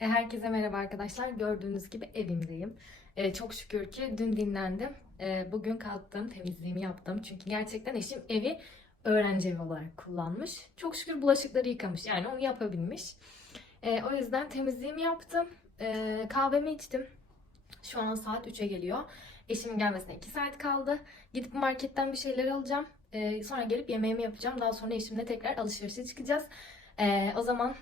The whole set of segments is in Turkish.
E, Herkese merhaba arkadaşlar. Gördüğünüz gibi evimdeyim. E, çok şükür ki dün dinlendim. E, bugün kalktım, temizliğimi yaptım. Çünkü gerçekten eşim evi öğrenci evi olarak kullanmış. Çok şükür bulaşıkları yıkamış. Yani onu yapabilmiş. E, o yüzden temizliğimi yaptım. E, kahvemi içtim. Şu an saat 3'e geliyor. Eşimin gelmesine 2 saat kaldı. Gidip marketten bir şeyler alacağım. E, sonra gelip yemeğimi yapacağım. Daha sonra eşimle tekrar alışverişe çıkacağız. E, o zaman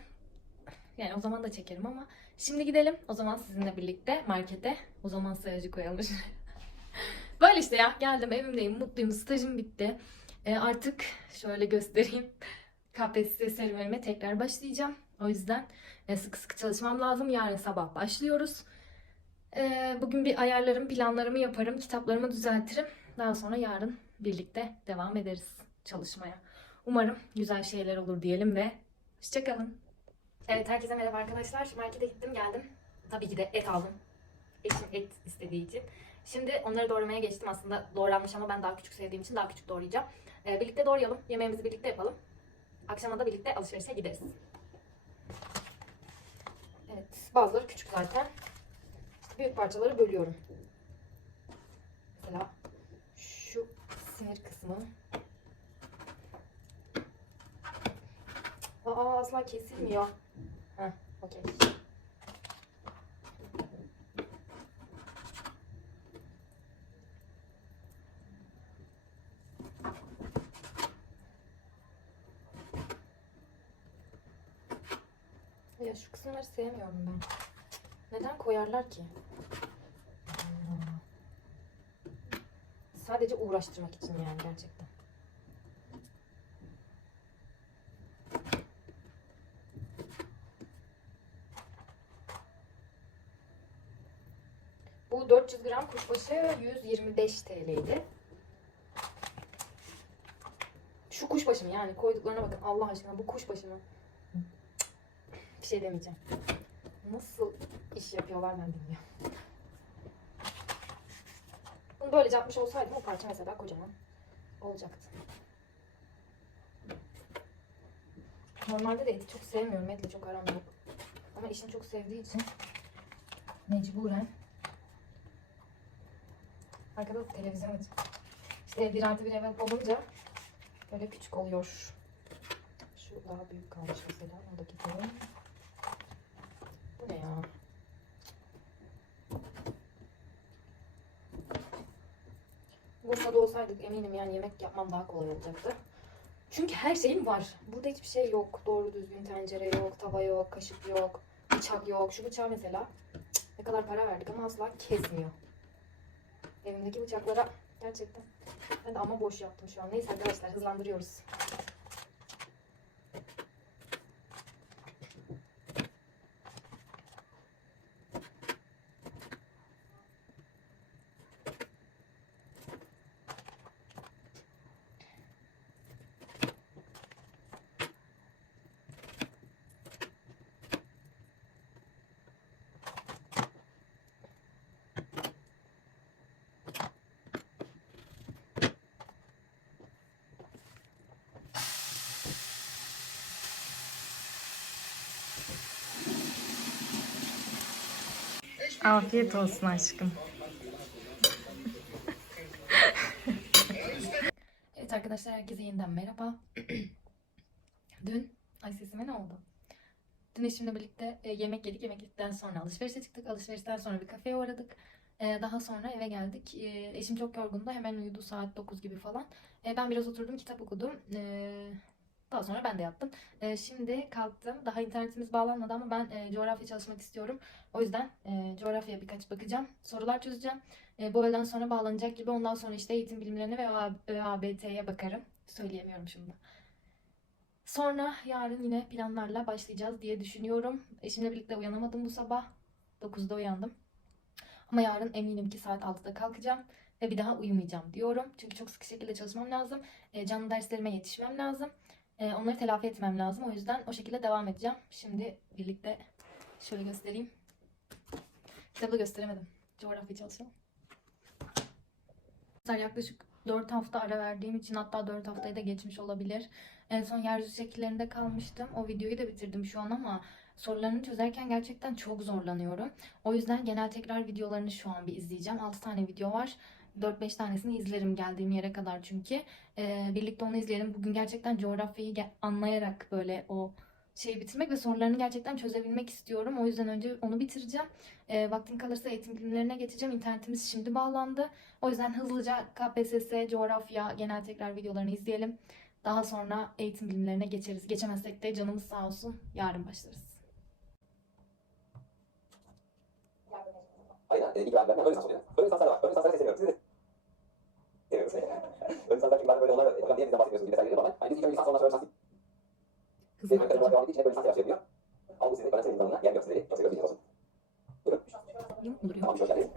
yani o zaman da çekerim ama şimdi gidelim. O zaman sizinle birlikte markete. O zaman sayacı koyalım. Böyle işte ya geldim evimdeyim mutluyum stajım bitti. E, artık şöyle göstereyim. KPSS serüvenime tekrar başlayacağım. O yüzden e, sıkı sıkı çalışmam lazım. Yarın sabah başlıyoruz. E, bugün bir ayarlarım, planlarımı yaparım, kitaplarımı düzeltirim. Daha sonra yarın birlikte devam ederiz çalışmaya. Umarım güzel şeyler olur diyelim ve hoşçakalın. Evet herkese merhaba arkadaşlar. Markete gittim geldim. Tabii ki de et aldım. Eşim et istediği için. Şimdi onları doğramaya geçtim. Aslında doğranmış ama ben daha küçük sevdiğim için daha küçük doğrayacağım. Ee, birlikte doğrayalım. Yemeğimizi birlikte yapalım. Akşama da birlikte alışverişe gideriz. Evet bazıları küçük zaten. Büyük parçaları bölüyorum. Mesela şu sinir kısmı. Aa asla kesilmiyor. Ya şu kısımları sevmiyorum ben. Neden koyarlar ki? Sadece uğraştırmak için yani gerçekten. Bu 400 gram kuşbaşı 125 TL'ydi. Şu kuşbaşı mı yani koyduklarına bakın Allah aşkına bu kuşbaşı mı? Bir şey demeyeceğim. Nasıl iş yapıyorlar ben bilmiyorum. Bunu böylece atmış olsaydım o parça mesela kocaman olacaktı. Normalde de eti çok sevmiyorum. Etle çok aram yok. Ama işini çok sevdiği için mecburen Arkada da televizyon açık. İşte bir artı bir ev olunca böyle küçük oluyor. Şu daha büyük kalmış mesela. Onu da gidelim. Bu ne ya? Bursa'da olsaydık eminim yani yemek yapmam daha kolay olacaktı. Çünkü her şeyim var. Burada hiçbir şey yok. Doğru düzgün tencere yok, tava yok, kaşık yok, bıçak yok. Şu bıçağı mesela ne kadar para verdik ama asla kesmiyor. Evimdeki bıçaklara gerçekten ben de ama boş yaptım şu an. Neyse arkadaşlar hızlandırıyoruz. Afiyet olsun aşkım. evet arkadaşlar herkese yeniden merhaba. Dün, ay sesime ne oldu? Dün eşimle birlikte e, yemek yedik. Yemek yedikten sonra alışverişe çıktık. Alışverişten sonra bir kafeye uğradık. E, daha sonra eve geldik. E, eşim çok yorgundu. Hemen uyudu saat 9 gibi falan. Ben biraz oturdum kitap okudum. Daha sonra ben de yattım. E, şimdi kalktım. Daha internetimiz bağlanmadı ama ben e, coğrafya çalışmak istiyorum. O yüzden e, coğrafyaya birkaç bakacağım. Sorular çözeceğim. E, bu öğleden sonra bağlanacak gibi. Ondan sonra işte eğitim bilimlerine ve ÖABT'ye bakarım. Söyleyemiyorum şimdi. Sonra yarın yine planlarla başlayacağız diye düşünüyorum. Eşimle birlikte uyanamadım bu sabah. 9'da uyandım. Ama yarın eminim ki saat 6'da kalkacağım. Ve bir daha uyumayacağım diyorum. Çünkü çok sıkı şekilde çalışmam lazım. E, canlı derslerime yetişmem lazım. E, onları telafi etmem lazım. O yüzden o şekilde devam edeceğim. Şimdi birlikte şöyle göstereyim. Kitabı gösteremedim. Coğrafya çalışalım. Yaklaşık 4 hafta ara verdiğim için hatta 4 haftayı da geçmiş olabilir. En son yeryüzü şekillerinde kalmıştım. O videoyu da bitirdim şu an ama sorularını çözerken gerçekten çok zorlanıyorum. O yüzden genel tekrar videolarını şu an bir izleyeceğim. 6 tane video var. 4-5 tanesini izlerim geldiğim yere kadar çünkü. E, birlikte onu izleyelim. Bugün gerçekten coğrafyayı ge- anlayarak böyle o şeyi bitirmek ve sorularını gerçekten çözebilmek istiyorum. O yüzden önce onu bitireceğim. Ee, e, vaktim kalırsa eğitim bilimlerine geçeceğim. İnternetimiz şimdi bağlandı. O yüzden hızlıca KPSS, coğrafya, genel tekrar videolarını izleyelim. Daha sonra eğitim bilimlerine geçeriz. Geçemezsek de canımız sağ olsun. Yarın başlarız. Aynen. E, ilgilendiler. Öyle sanslar var. Öyle sanslar var. Öyle sanslar sesleniyorum. Siz de Evet. Ön sanatlar böyle onlar da hocam niye bizden bahsetmiyorsunuz gibi mesaj ama hani biz ilk önce lisans ondan sonra lisans değil. Arkadaşlar devam ettiği için hep. Şey Al bu sizin öğretim imkanına yer gösterir. Çok seviyorum. Buyurun. Tamam, hoş şey geldiniz.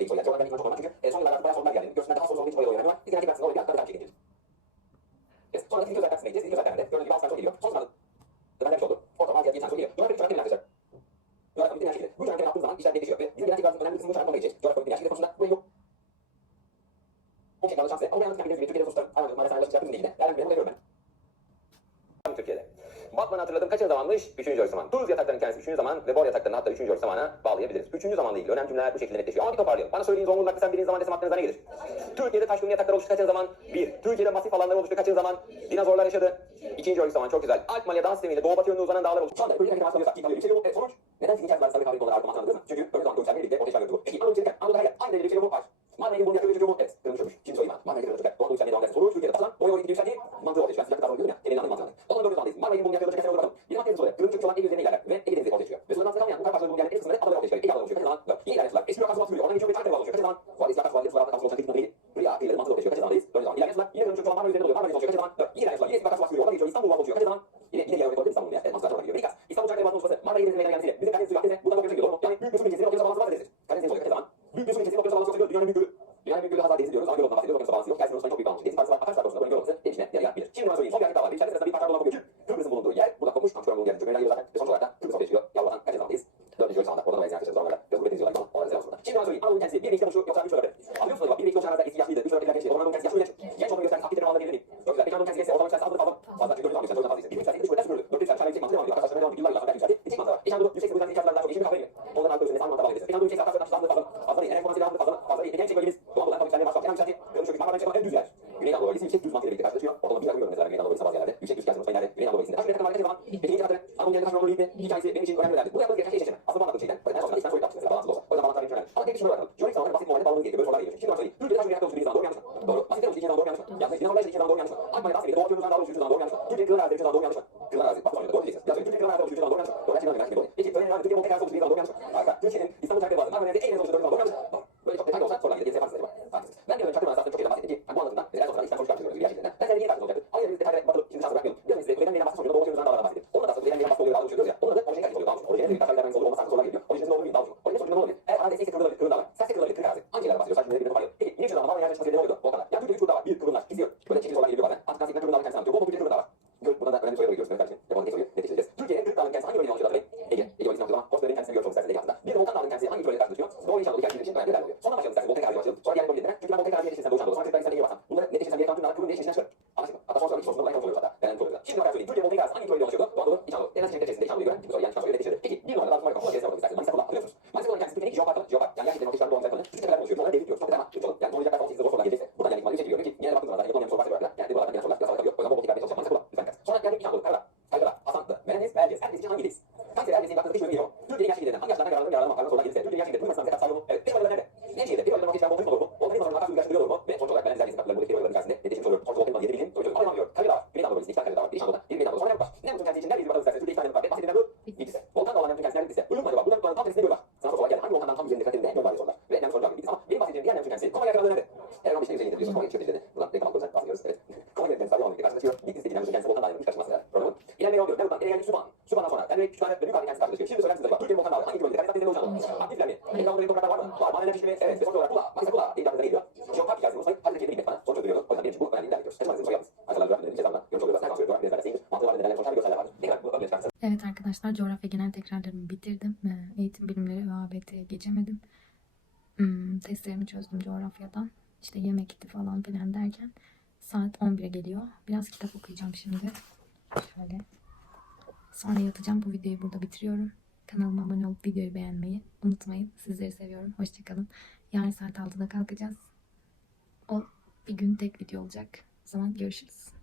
Yoksa ilk oynayacak olan ben ilk olmak çünkü e, son yıllarda bayağı sorunlar geldi. Göğsünden daha soru zorlu hiç oraya oynamıyor. İlk erkek aksına oraya bir hatta bir takip edildi. Evet, sonra da ilk özel taksime gideceğiz. İlk özel taksimde gördüğünüz gibi altından çok geliyor. Son zamanı ben bir şey oldu. Orta bazı yerden soru geliyor. Dönem bir çören temin atacak. Dönem komik enerji Bu çören temin attığın zaman işler değişiyor ve bizim gelen tekrarımızın önemli kısmı bu çören bana geçecek. Dönem komik enerji konusunda buraya yok. Bu tekrarlı şans ve olmayan Türkiye'de bir Türkiye'de sonuçlar. Ayrıca maalesef ayrılaşacak bizim değil de. Değerlendirmeyi bunu veriyorum ben. Türkiye'de. Batman hatırladım kaçıncı zamanmış? Üçüncü Örsaman. Tuz yataklarının kendisi üçüncü zaman ve Bor yataklarının hatta üçüncü Örsaman'a bağlayabiliriz. Üçüncü zamanla ilgili önemli cümleler bu şekilde netleşiyor. Ama bir toparlayalım. Bana söylediğiniz Zonguldak'ta sen birinci zaman desem aklınıza ne gelir? Türkiye'de taş yataklar oluştu kaçıncı zaman? Bir. Türkiye'de masif alanlar oluştu kaçıncı zaman? Dinozorlar yaşadı. İkinci Örsaman çok güzel. Alp Malya dans sistemiyle doğu batı yönlü uzanan dağlar oluştu. Şu anda bölgenin kadar sanıyorsak ilk şey e, sonuç. Neden sizin kentler sanıyor kahve konuları argomantlandınız? Çünkü böyle zaman dövüşlerle birlikte ortaya çıkan. Peki Anadolu içerken Anadolu'da her yer aynı derecede bir şey bu. Çocuk sağlamak basit muayene bağlamını gerekiyor. 我去做那点，有差不多嘛？就讲讲东西大概从几十多说来一些，不管讲你管理学有人去，你也把工作拿来给多年说吧。Evet. Arkadaşlar coğrafya genel tekrarlarımı bitirdim. Ee, eğitim bilimleri ve ABT'ye geçemedim. Hmm, testlerimi çözdüm coğrafyadan. İşte yemekti falan filan derken saat 11'e geliyor. Biraz kitap okuyacağım şimdi. Şöyle Sonra yatacağım. Bu videoyu burada bitiriyorum. Kanalıma abone olup videoyu beğenmeyi unutmayın. Sizleri seviyorum. Hoşçakalın. Yarın saat 6'da kalkacağız. O bir gün tek video olacak. O zaman görüşürüz.